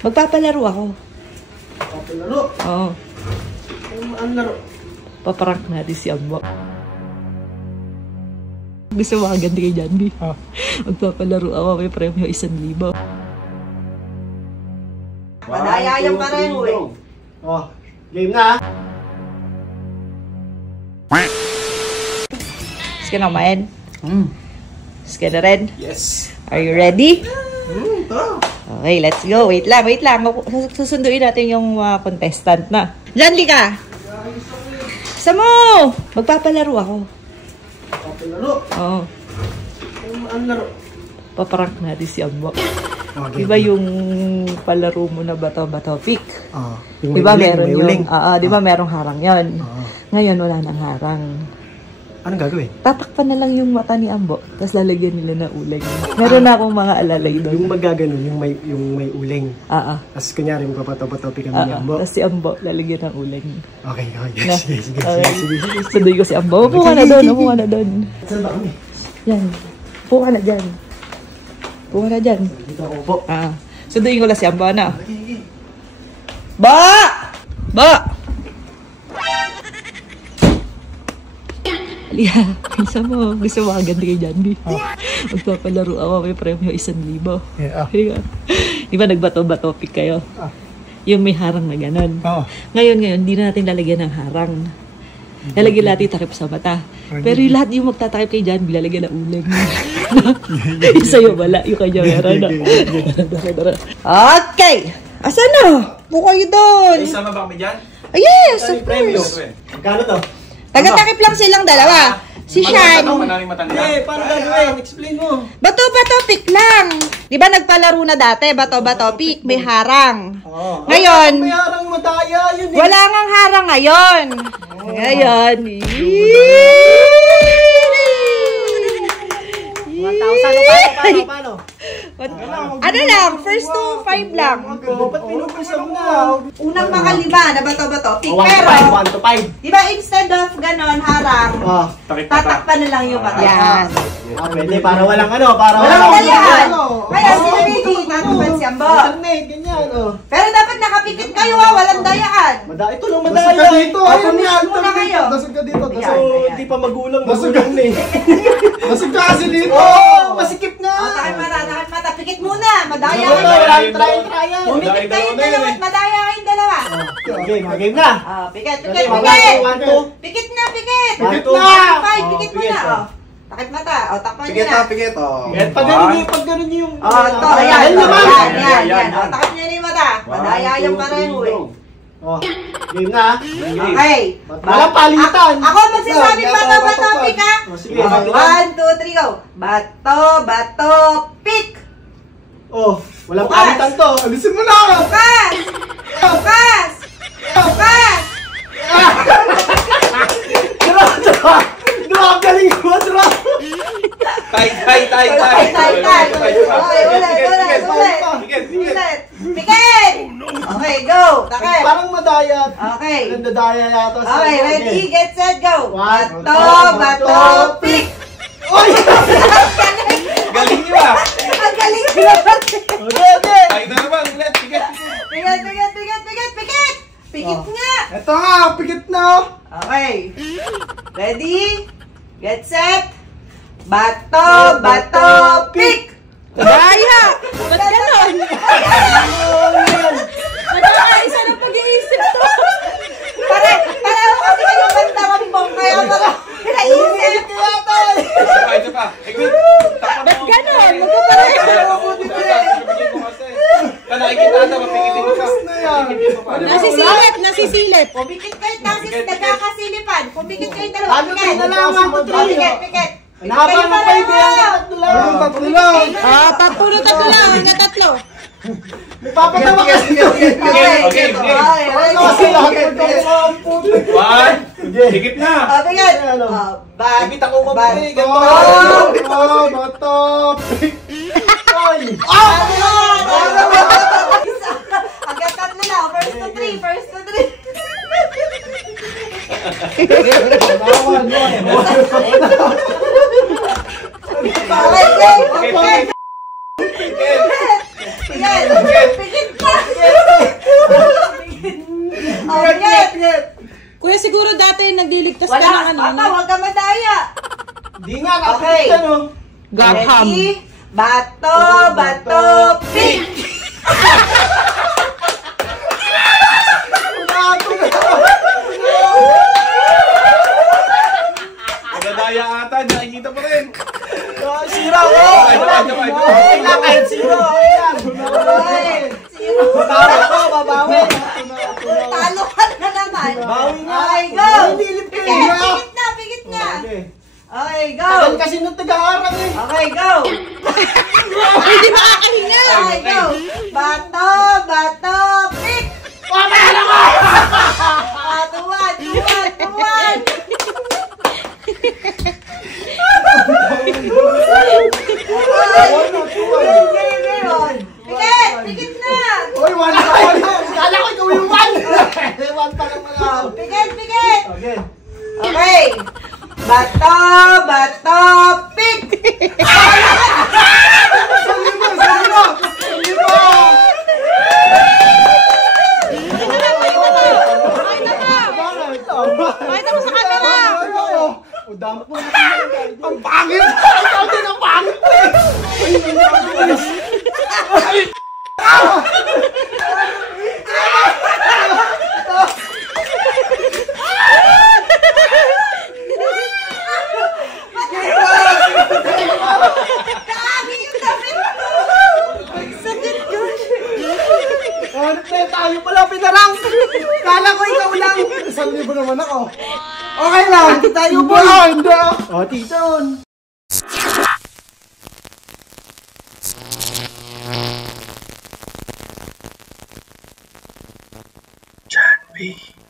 Magpapalaro ako. Magpapalaro? Oo. Ano laro? Paprank natin si Ambo. Gusto mo kaganti kay Janby? Oh. Magpapalaro ako, may premyo 1,000. Madayayang pareho eh. Oh, game na. Sige na kumain. Sige na rin. Yes. Are you ready? Ito. Okay, let's go. Wait lang. Susunduin natin yung mga contestant na. Janly ka! Sama mo! Magpapalaro ako. Magpapalaro? Oo. Ano laro? Paprank natin si Ambo. Okay. Diba yung palaro mo na bato-bato pick? Yung Diba may meron uling, yung... diba merong harang yon. Ngayon wala nang harang. Anong gagawin? Tatakpan na lang yung mata ni Ambo, tapos lalagyan nila na uling. Meron na akong mga alalay doon. Yung magaganon, yung may uling. Tapos kunyari, magpapataw-pataw kami ni Ambo. si Ambo lalagyan ng uling. Okay. Sige. Sunduin ko si Ambo. Upo ka na doon. Saan ba kami? Yan. Upo ka na dyan. Dito ako po. Sunduin ko lang si Ambo na. Ba! Aliya, pinsa mo. Gusto mo kaganti kay Janby. Magpapalaro ako, may premyo 1,000. Di ba nagbato-bato pick kayo? Yung may harang na gano'n. Ngayon, di na natin lalagyan ng harang. Lalagyan natin takip sa mata. Pero yung lahat yung magtatakip kay Janby, lalagyan ng uling. Yung sa'yo wala, yung kanya meron. Okay! Asan na? Buka yun doon. Isama ba kami dyan? Yes, of course. Magkano to? Taga-takip lang silang dalawa. Si Shan. Paano gagawin? Explain mo. Bato-bato pick lang. Di ba nagpalaro na dati? Bato-bato pick, may harang. Ngayon, May harang madaya yun eh. wala ngang harang ngayon. Ngayon. 1,000. Paano? Ano lang, first to 5 lang. Ba't pinupresa mo na? Unang makalima na bato-bato pick. 1 Pero, to 5. di ba instead of ganon, harang, tatakpan na lang yung mata. Yan. Pwede, para walang para Walang dayaan. Kaya si Luigi, tatakpan si Ambo. Ganyan, Pero dapat nakapikit kayo walang dayaan. Ito lang madaya. Ayun muna kayo. Dasog ka dito. So, di pa magulang. Dasog ka Dasog ka kasi dito. Masikip na. Takip mata. Pikit muna. Madaya Wala, kayo. walang trial. Pumikit kayong dalawa. Madaya kayong dalawa. Game na. Pikit. One, two. Pikit na, pikit. Pikit na. Pikit mo na. Takip mata. Takpan nyo na. Pikit. Pag ganun yung... Ito, ayan. Yan. Takip nyo na yung mata. Madaya yung pareho eh. Game na. Okay. Walang palitan. Ako magsasabi bato, pick ha. Sige. 1, 2, 3, go. Bato, pick. Walang palitan to. Alisin mo na! Bukas! Ang galing ko, Tay. Ulit. Pikit! Okay, go. Takip. Parang madayat. Okay. Nandadaya yata. Okay, ready, get set, go. Bato, pick. Galing nyo ah! Ang galing nila. Tay na naman, ulit. Pikit. Pikit nga. Ito nga, pikit na. Okay. Ready? Get set. Bato, pick. Daya! Ba't ganon? Isa na pag-iisip to. Pareho kasi kayo banda kambong. Kaya parang naisip. Isa pa. Ba't ganon? Magpapareho. Nakikita na, mapikitin mo pa. Nasisilip. Pumikit kayo, nagkakasilipan. Pumikit kayo dalawa. Pikit. Haba ng 5 yan. Tatlo lang. Tatlo lang. Hanggang tatlo. Papatawa kasi. Okay. One. Higit na. Pikit. Ibit ako mabuti. Bato. Hanggang tatlo lang. First to three. Okay. Pikit pa. Papa, huwag ka madaya. Di nga, Okay. nakapit ka no. Gatham. Ready? Bato, bato, pick! Madadaya ata, nakikita pa rin. Sira ko. Ito. Okay lang, kahit zero. Okay lang. Okay. Zero. Babawi ako, babawi. Talo ka na naman. Bawi nga. Okay, go! Nililip ko Pikit, yun. pikit na, pikit na. Okay. Okay, go! Tagal kasi nung taga-arang eh. Okay, go! Hindi makakahinga. Okay, go! Bato, bato, pick! Pamela ko! Tuwan, tuwan, tuwan! Pikit, pikit na! Uy, one pa one. Kala ko ikaw yung one. One pa lang pala. Pikit, pikit! Okay. Okay! Bato, bato, pick! Pakita mo sa camera. Ang pangit! Ikaw din ang pangit mo eh! Hanap na tayo pala pinarang! Kala ko ikaw lang! 1,000 naman ako! Okay lang! Hindi tayo po! Hindi! O, titon!